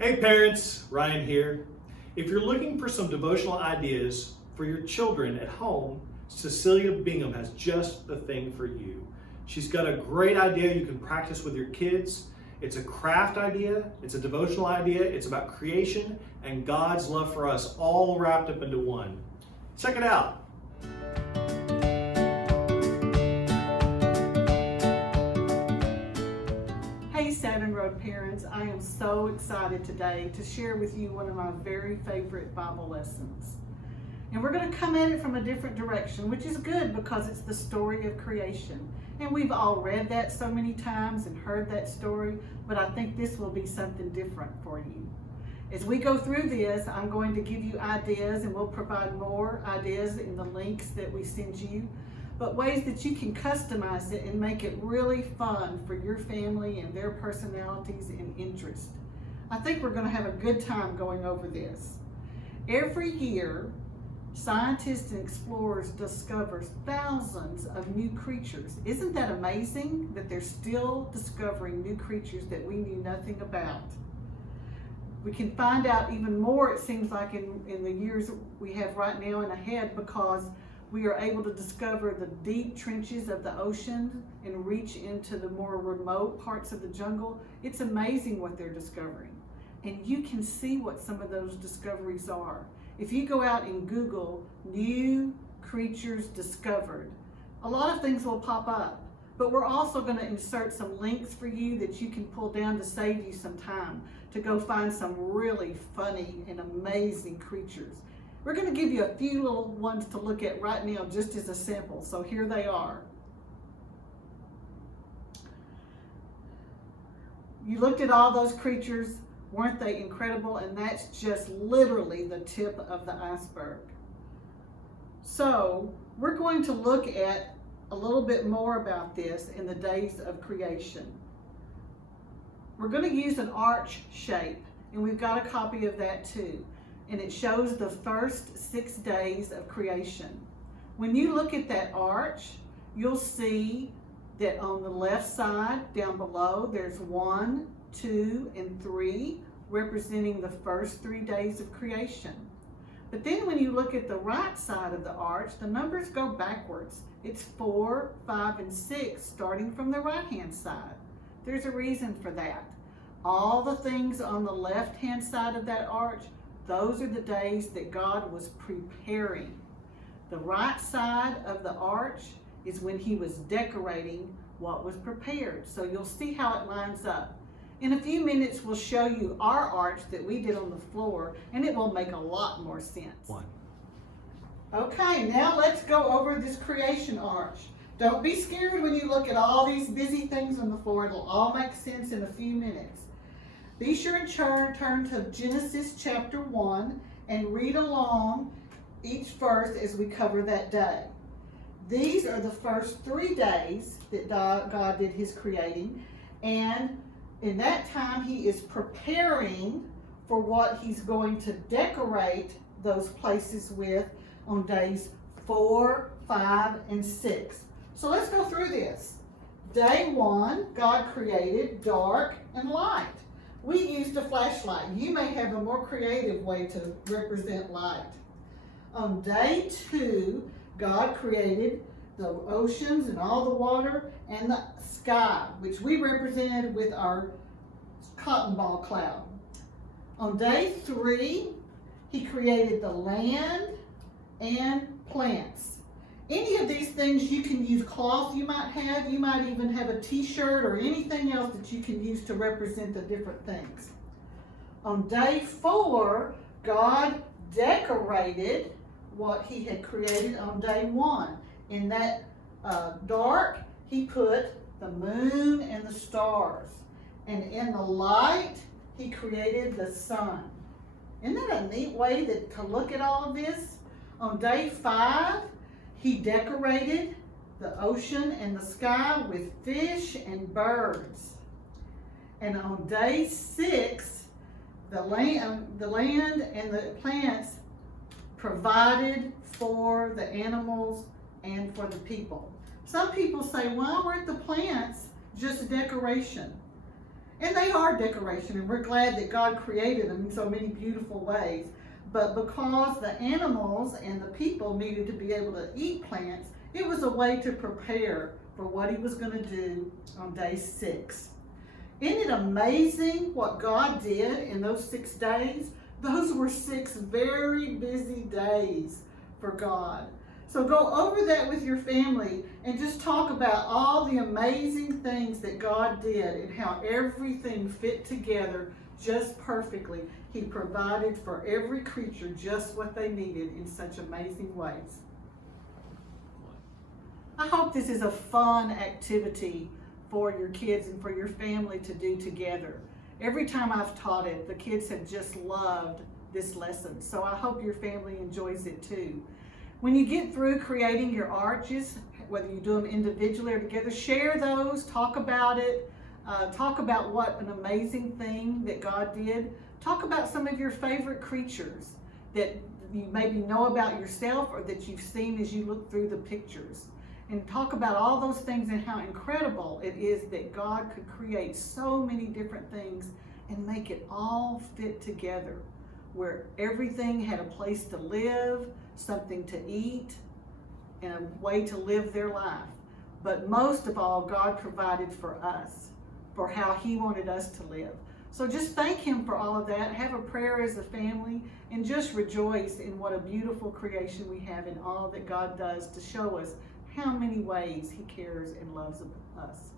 Hey parents, Ryan here. If you're looking for some devotional ideas for your children at home, Cecelia Bingham has just the thing for you. She's got a great idea you can practice with your kids. It's a craft idea, it's a devotional idea, it's about creation and God's love for us all wrapped up into one. Check it out. Hey Saturn Road parents, I am so excited today to share with you one of my very favorite Bible lessons. And we're going to come at it from a different direction, which is good because it's the story of creation. And we've all read that so many times and heard that story, but I think this will be something different for you. As we go through this, I'm going to give you ideas, and we'll provide more ideas in the links that we send you, but ways that you can customize it and make it really fun for your family and their personalities and interests. I think we're going to have a good time going over this. Every year, scientists and explorers discover thousands of new creatures. Isn't that amazing that they're still discovering new creatures that we knew nothing about? We can find out even more, it seems like, in the years we have right now and ahead, because we are able to discover the deep trenches of the ocean and reach into the more remote parts of the jungle. It's amazing what they're discovering. And you can see what some of those discoveries are. If you go out and Google new creatures discovered, a lot of things will pop up. But we're also going to insert some links for you that you can pull down to save you some time to go find some really funny and amazing creatures. We're going to give you a few little ones to look at right now just as a sample. So here they are. You looked at all those creatures. Weren't they incredible? And that's just literally the tip of the iceberg. So we're going to look at a little bit more about this in the days of creation. We're going to use an arch shape, and we've got a copy of that too. And it shows the first 6 days of creation. When you look at that arch, you'll see that on the left side down below, there's 1, 2, and 3, representing the first 3 days of creation. But then when you look at the right side of the arch, the numbers go backwards. It's 4, 5, and 6, starting from the right-hand side. There's a reason for that. All the things on the left-hand side of that arch, those are the days that God was preparing. The right side of the arch is when he was decorating what was prepared. So you'll see how it lines up. In a few minutes, we'll show you our arch that we did on the floor, and it will make a lot more sense. Okay, now let's go over this creation arch. Don't be scared when you look at all these busy things on the floor. It'll all make sense in a few minutes. Be sure and turn to Genesis chapter 1 and read along each verse as we cover that day. These are the first 3 days that God did his creating, and in that time he is preparing for what he's going to decorate those places with on days 4, 5, and 6. So let's go through this. Day 1, God created dark and light. We used a flashlight. You may have a more creative way to represent light. On day 2, God created the oceans and all the water and the sky, which we represented with our cotton ball cloud. On day 3, he created the land and plants. Any of these things you can use cloth you might have. You might even have a t-shirt or anything else that you can use to represent the different things. On day 4, God decorated what he had created on day 1. In that dark, he put the moon and the stars. And in the light, he created the sun. Isn't that a neat way to look at all of this? On day 5, he decorated the ocean and the sky with fish and birds. And on day 6, the land and the plants provided for the animals and for the people. Some people say, why weren't the plants just decoration? And they are decoration, and we're glad that God created them in so many beautiful ways. But because the animals and the people needed to be able to eat plants, it was a way to prepare for what he was going to do on day 6. Isn't it amazing what God did in those 6 days? Those were 6 very busy days for God. So go over that with your family and just talk about all the amazing things that God did and how everything fit together just perfectly. He provided for every creature just what they needed in such amazing ways. I hope this is a fun activity for your kids and for your family to do together. Every time I've taught it, the kids have just loved this lesson. So I hope your family enjoys it too. When you get through creating your arches, whether you do them individually or together, share those, talk about it, talk about what an amazing thing that God did. Talk about some of your favorite creatures that you maybe know about yourself or that you've seen as you look through the pictures. And talk about all those things and how incredible it is that God could create so many different things and make it all fit together, where everything had a place to live, something to eat, and a way to live their life. But most of all, God provided for us, for how he wanted us to live. So just thank him for all of that. Have a prayer as a family, and just rejoice in what a beautiful creation we have and all that God does to show us how many ways he cares and loves us.